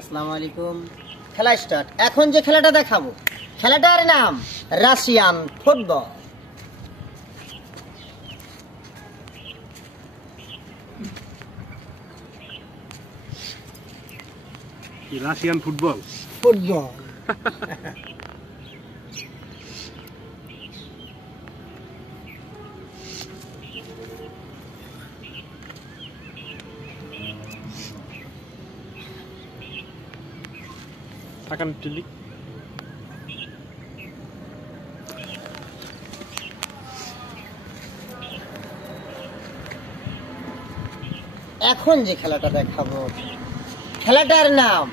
আসসালামু আলাইকুম। খেলা স্টার্ট। এখন যে খেলাটা দেখাবো খেলাটার নাম Russian football. Russian football football টাকান টিলি এখন যে খেলাটা দেখাবো খেলাটার নাম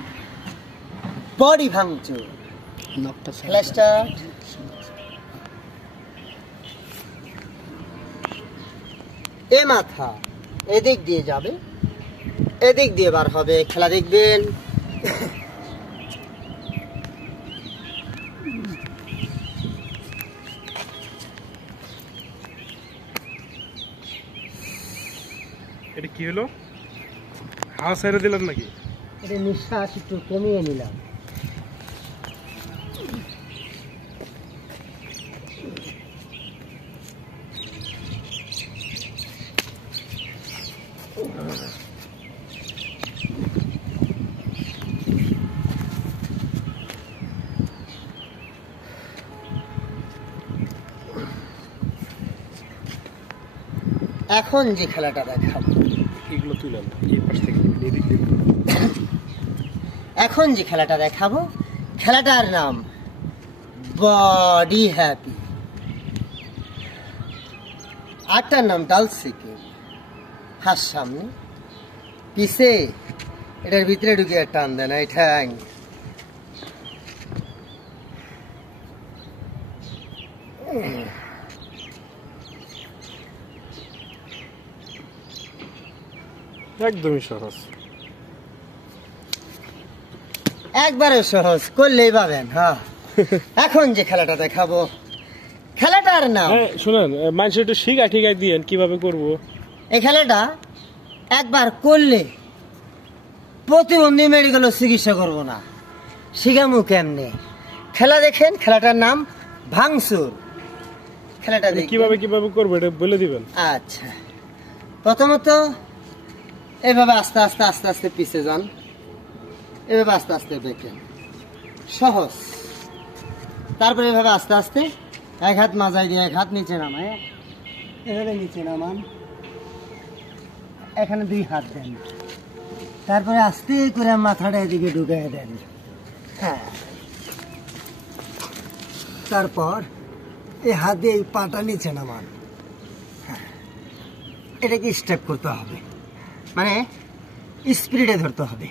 বডি ভাঙচুর। খেলা স্টার্ট। এ মাথা এদিক দিয়ে যাবে, এদিক দিয়ে বার হবে। খেলা দেখবেন। এটা কি হলো? হাওয়া ছেড়ে দিলেন নাকি? এটা নিঃশ্বাস একটু কমিয়ে নিলাম। এখন যে খেলাটা দেখাবো এগুলো তুলেন এই পাশ থেকে এদিক দিয়ে। এখন যে খেলাটা দেখাবো খেলাটার নাম বডি হ্যাপি। আটটার নাম ডালসিকে। হাত সামনে পিছে, এটার ভিতরে ঢুকে টান দেন। এই ঠ্যাং একদমই সহজ, একবারে সহজ, করলেই পাবেন। হ্যাঁ, এখন যে খেলাটা দেখাবো খেলাটার নাম শুনেন মানুষ একটু শিখাই ঠিকাই দিয়েন কিভাবে করবো। এই খেলাটা একবার করলে প্রতিবন্ধী মেডিকেল চিকিৎসা করবো না, শিখামু কেমনে। খেলা দেখেন, খেলাটার নাম ভাঙচুর। খেলাটা কিভাবে কিভাবে করবো এটা বলে দিবেন। আচ্ছা, প্রথমত এভাবে আস্তে আস্তে আস্তে আস্তে পিছে যান, এভাবে আস্তে আস্তে দেখেন, সহজ। তারপরে এভাবে আস্তে আস্তে এক হাত মাজায় দিয়ে এক হাত নিচে নামায়, এভাবে নিচে নামান, এখানে দুই হাত দেন। তারপরে আস্তে করে মাথাটা এদিকে ঢুকিয়ে দেন। হ্যাঁ, তারপর এই হাত দিয়ে এই পাটা নিচে নামান। হ্যাঁ, এটাকে স্টেপ করতে হবে, মানে স্পিডে ধরতে হবে।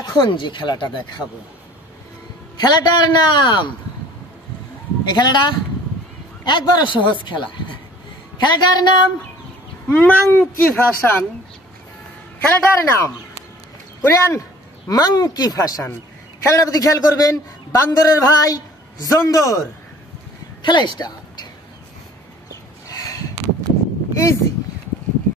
এখন যে খেলাটা দেখাবো খেলাটার নাম, এই খেলাটা একবারে সহজ খেলা। খেলাটার নাম মাংকি ভাসান। খেলাটার নাম কোরিয়ান মাংকি ভাসান। খেলাটার প্রতি খেয়াল করবেন, বান্দরের ভাই জন্দর। খেলা স্টার্ট। ইজি।